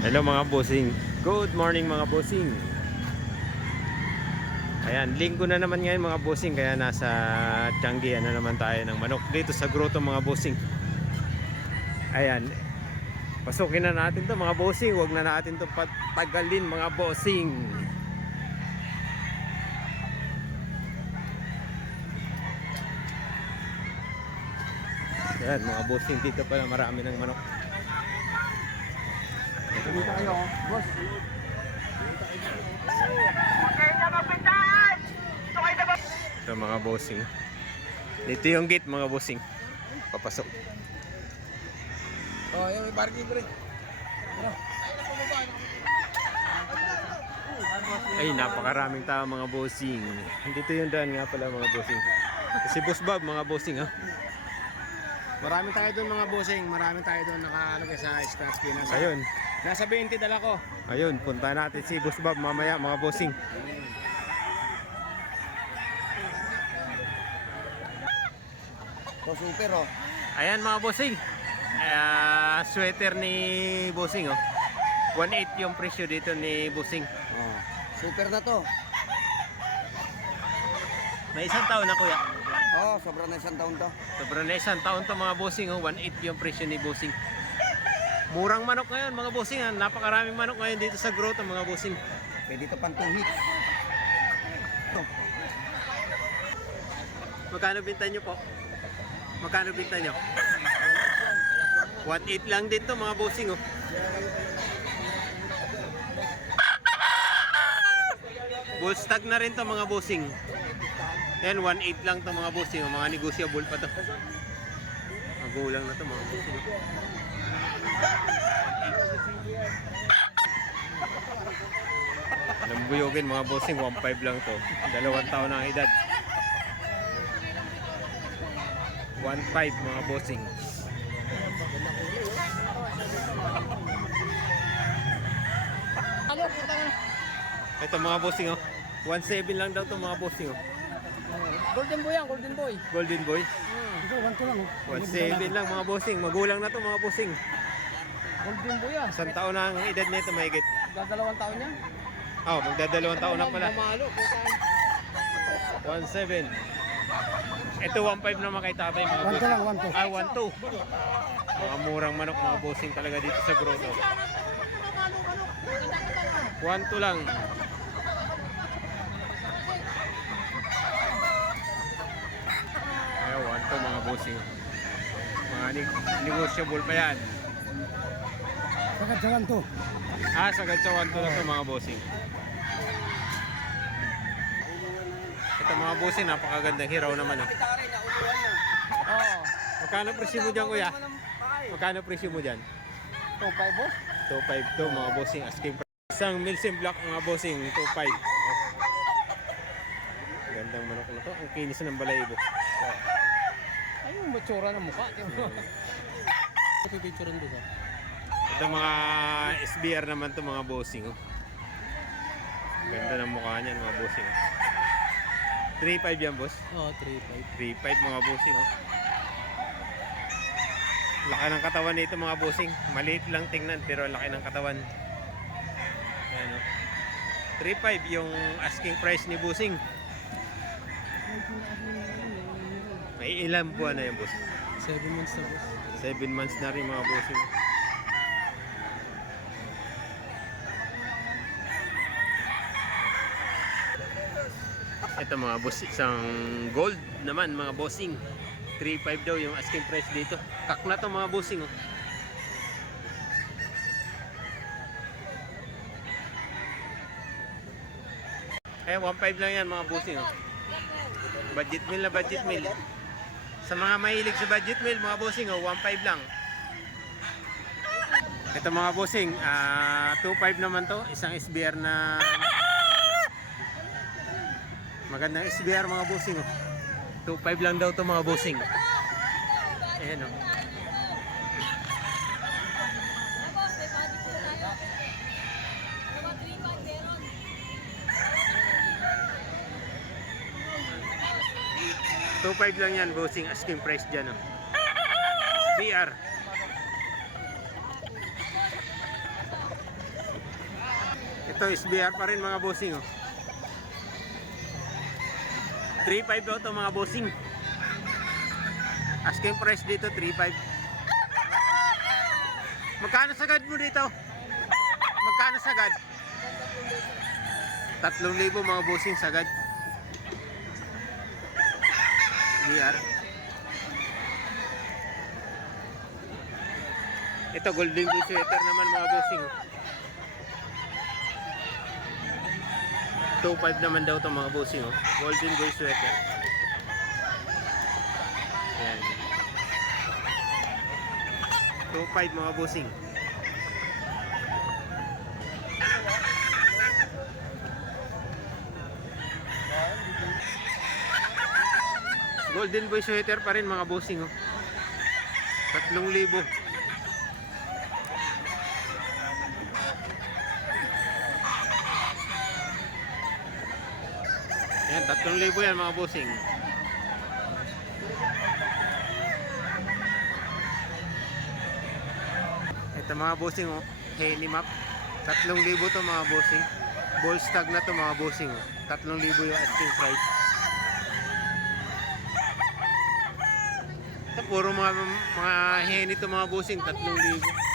Hello mga bossing. Good morning mga bossing. Ayan, linggo na naman ngayon mga bossing, kaya nasa Tianggian na naman tayo ng manok dito sa grotto mga bossing. Ayan, pasukin na natin to mga bossing. Huwag na natin to patagalin mga bossing. Ayan mga bossing, dito pala marami ng manok. Dito kayo, boss. Ito mga bossing. Dito yung gate mga bossing. Papasok. Oh, yung may parking ko rin. Ay, napakaraming tao mga bossing. Dito yung daan nga pala mga bossing. Si Boss Bob mga bossing ha. Marami tayo doon mga bossing. Marami tayo doon nakalagay sa scratch pin. Ayun. Nasa 20 dala ko. Ayun, punta natin si Boss Bob mamaya mga bossing. So super oh. Ayan mga bossing. Sweater ni bossing oh. 1.8 yung presyo dito ni bossing. Oh, super na to. May isang taon na kuya. Oh, sobrang na isang taon to. Sobrang na isang taon to mga bossing oh. 1.8 yung presyo ni bossing. Murang manok ngayon mga bossing ha. Napakaraming manok ngayon dito sa grotto mga bossing. Pwede to pang 2 hits. To. Magkano binta nyo po? Magkano binta nyo? 1.8 lang din to mga bossing oh. Bullstag na rin to mga bossing. Then 1.8 lang to mga bossing oh. Mga negotiable pa to. Magulang na to mga bossing oh. Lambuyogin mga bossing, 1.5 lang to. 2 taon na ang edad. 1.5 mga bossing. Ano, puta na. Ito mga bossing oh. 1.7 lang daw to mga bossing oh. Golden boy yan, golden boy. Golden boy. Ito, 1 lang oh. 1.7 lang mga bossing. Magulang na to mga bossing. Golden boy yan. 1 taon na ang edad nito mahigit. Dadalawang taon yan. Oh, magdadalawang taon na pala. Mamalo, puta. 1.7. Ito 1.5 naman kay tatay mga bossing. 1 lang, 1 Ah, 1.2. Mga murang manok mga bossing talaga dito sa grotto. 1.2 lang. Ayaw, 1.2 mga bossing. Mga negotiable pa yan. Sagad to. Sagad sa 1.2 lang to mga bossing. Ito mga bossing, napakagandang hiraw naman oh. Oo. Magkano presyo mo dyan kuya? Magkano presyo mo dyan? 2.5 boss. 2.5 to mga bossing, asking price. Isang Milsim Black mga bossing, 2.5. Gandang manok na to, ang kinis ng balayibo. Ay, yung matsura ng mukha. Ito picture doon sa. Ito mga SBR naman to mga bossing. Oh. Ganda ng mukha niyan mga bossing. Oh. 3.5 yan boss? Oo, 3.5. 3.5 mga bossing. Oh. Laki ng katawan nito mga bossing. Maliit lang tingnan pero laki ng katawan. Ayan, oh. 3.5 yung asking price ni bossing. May ilang buwan na yan boss? 7 months na boss. 7 months na rin mga bossing. Ito mga boss, isang gold naman mga bossing. 3.5 daw yung asking price dito. Kak na to mga bossing oh. Eh 1.5 lang yan mga bossing oh. Budget meal na budget meal. Sa mga mahilig sa budget meal mga bossing oh, 1.5 lang. Ito mga bossing, 2.5 naman to, isang SBR na magandang SBR mga bossing oh. 2.5 lang daw to mga bossing. Ayan oh. $2.5 lang yan bossing, asking price dyan oh. SBR. Ito SBR pa rin mga bossing oh. 3.5 daw to mga bossing. Asking price dito 3.5. Magkano sagad mo dito? Magkano sagad? 3,000 mga bossing sagad. SBR. Ito golden blue sweater naman mga bossing. 2.5 naman daw to mga bossing oh. Golden blue sweater. Ayan. 2.5 mga bossing. Golden boy sweater pa rin mga bossing oh. 3,000. Yan, 3,000 yan mga bossing. Ito mga bossing oh, Henny Map. 3,000 to mga bossing. Ball stag na to mga bossing oh. 3,000 yung asking price. Ito puro mga Henny to mga bossing, 3,000.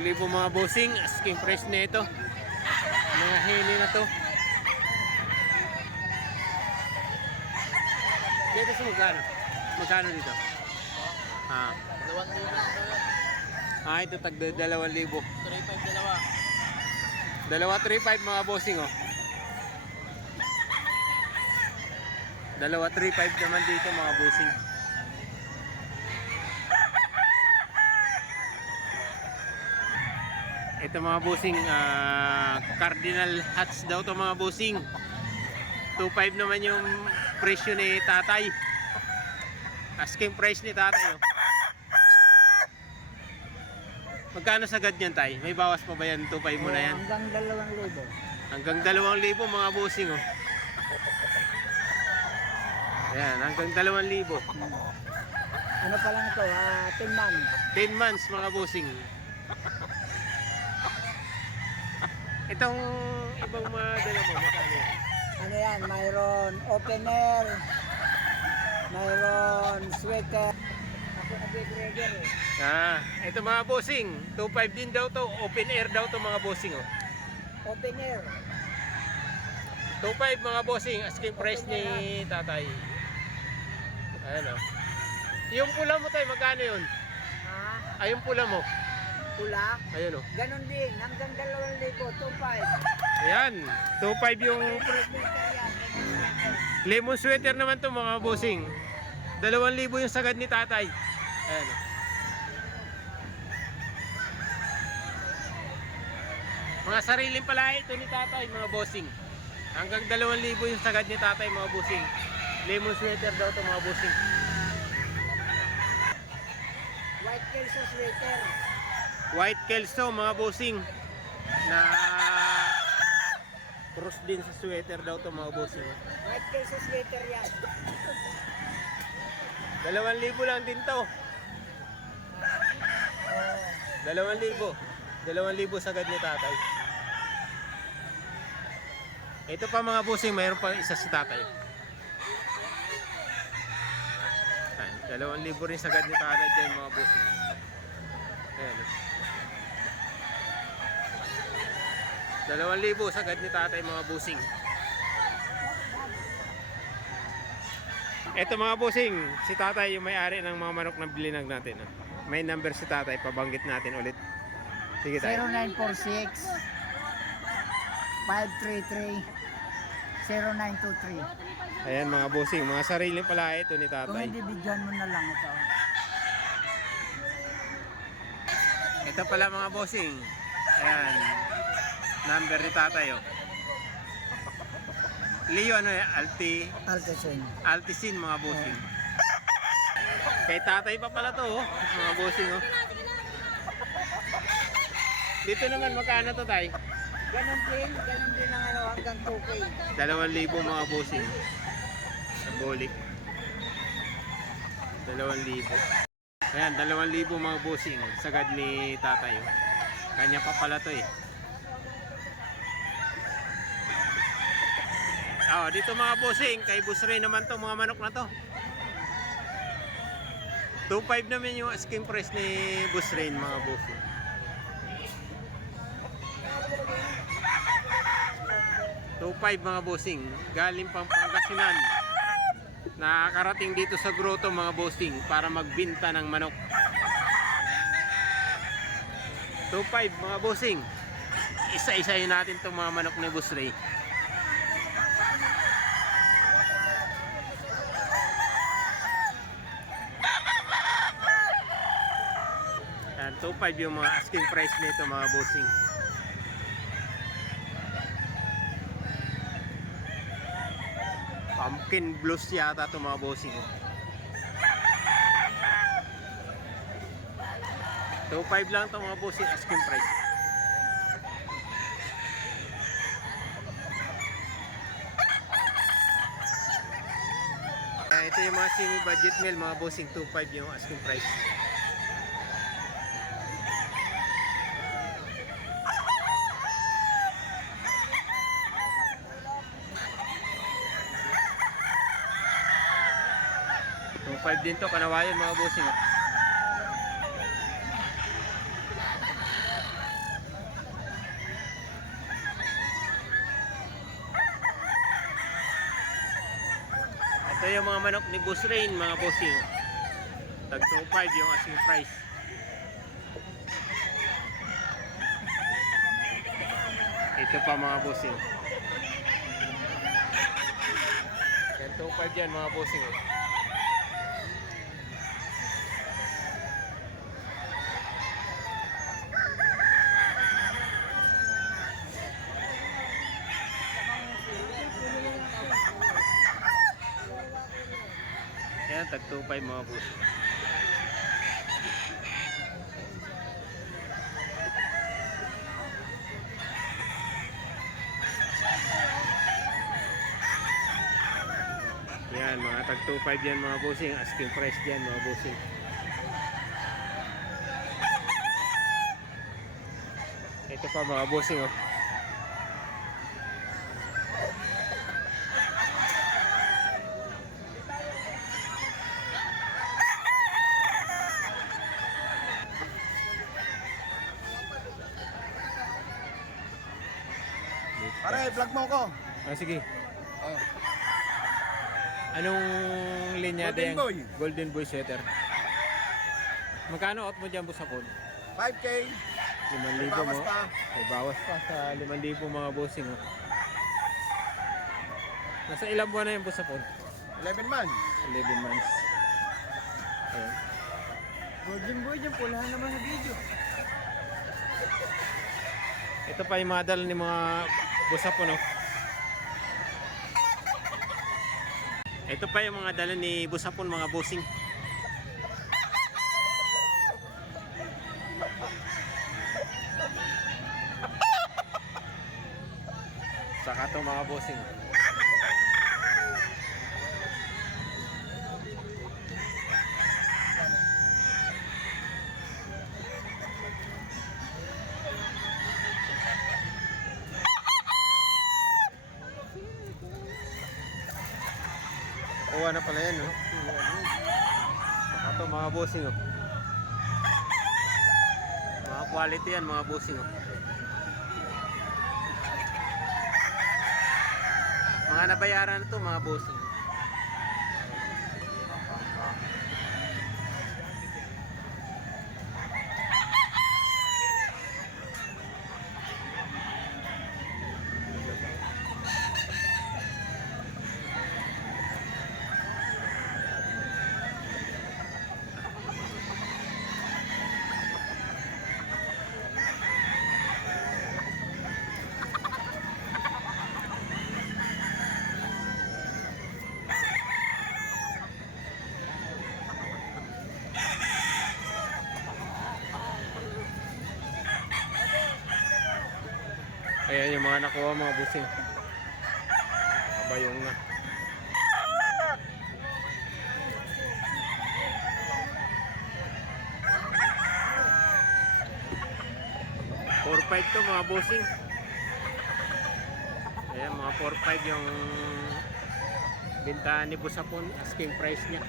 Libo mga bossing, asking price na ito. Mga Henny na to. Dito sa magkano? Magkano dito? Ah. Ito tag 2,000. 3.5 dalawa. Dalawa 3.5 mga bossing oh. Dalawa 3.5 naman dito mga bossing. Ito mga bossing, Cardinal hats daw to mga bossing. 2.5 naman yung presyo ni tatay. Asking price ni tatay oh. Magkano sagad yan tay? May bawas pa ba yan? 2.5 mo na yan? Hanggang 2,000. Hanggang 2,000 mga bossing oh. Ayan, hanggang 2,000. Ano pa lang ito? 10 months. 10 months mga bossing. Itong ibang mga dala mo, magkano yan? Ano yan? Mayroon open air. Mayroon sweater. Ako nag-breeder eh. Ito mga bossing, 2.5 din daw to, open air daw to mga bossing oh. Open air. 2.5 mga bossing, asking price ni tatay. Ayan oh. Yung pula mo tayo, magkano yun? Ha? Ay, yung pula mo. Pula. Ayan oh. Ganon din. Hanggang 2,000. 2,500. Ayan, 2.5 yung lemon sweater naman to mga bossing. 2,000 yung sagad ni tatay. Ayan oh. Mga sariling pala ito ni tatay mga bossing. Hanggang 2,000 yung sagad ni tatay mga bossing. Lemon sweater daw to mga bossing. White Kelso sweater. White Kelso mga bossing. Na cross din sa sweater daw to mga bossing. White Kelso sweater yan. 2,000 lang din to. 2,000. 2,000 sagad ni tatay. Ito pa mga bossing, mayroon pa isa si tatay. 2,000 rin sagad ni tatay dyan mga bossing. Ayan. 2,000 sagad ni tatay mga bossing. Ito mga bossing, si tatay yung may-ari ng mga manok na bilinag natin. May number si tatay, pabanggit natin ulit. Sige tayo. 0946 533 0923. Ayan mga bossing, mga sarili pala ito ni Kung tatay. hindi bigyan mo na lang ito. Ito pala mga bossing. Ayan. Number ni tatay oh. Leo ano yan? Altesin. Altisin mga bossing. Kay tatay pa pala to oh. Mga bossing oh. Dito naman, magkano to tay? Ganon din ang ano, hanggang 2K. 2,000 mga bossing. Sa Bolik. 2,000. Ayan, 2,000 mga bossing. Sagad ni tatay. Oh. Kanya pa pala to eh. Dito mga bossing, kay Boss Ray naman to, mga manok na to. 2,500 naman yung asking price ni Boss Ray, mga bossing. Mga bossing, galing pang Pangasinan. Nakakarating dito sa grotto mga bossing para magbinta ng manok. 2,500 mga bossing. Isa-isahin natin itong mga manok ni Boss Ray. Yan, 2,500 yung mga asking price nito mga bossing. Pumpkin blues yata ito mga bossing. 2,500 lang ito mga bossing asking price. Ito yung mga semi-budget meal mga bossing, 2,500 yung asking price. Five din to, kanawayan mga bossing. Ito yung mga manok ni Boss Rain mga bossing. Tag 2,500 yung asking price. Ito pa mga bossing. Yan 2,500 yan mga bossing. Ayan, tag 2,500 mga boss. Yan, mga tag 2,500 yan mga bossing. Asking price yan mga bossing. Ito pa mga bossing oh. Pare, vlog mo ko. Sige. Oh. Anong linya Golden din? Boy. Golden Boy sweater. Magkano out mo dyan busapon? 5K. 5,000 Bawas mo. pa. May bawas pa sa 5,000 mga bossing. Oh. Nasa ilang buwan na yung busapon? 11 months. 11 months. Ayan. Golden boy dyan, pulahan naman sa video. Ito pa yung mga dala ni mga busapon. Oh. Ito pa yung mga dala ni busapon mga bossing. Saka to mga bossing. Kuha na pala yan, no? Saka to mga bossing, oh. Mga quality yan, mga bossing, oh. Mga nabayaran na to, mga bossing. Ayan yung mga nakuha mga busing. Kabayong na. $4.5 to mga busing. Ayan mga 4.5 yung bintahan ni Busapon, asking price niya.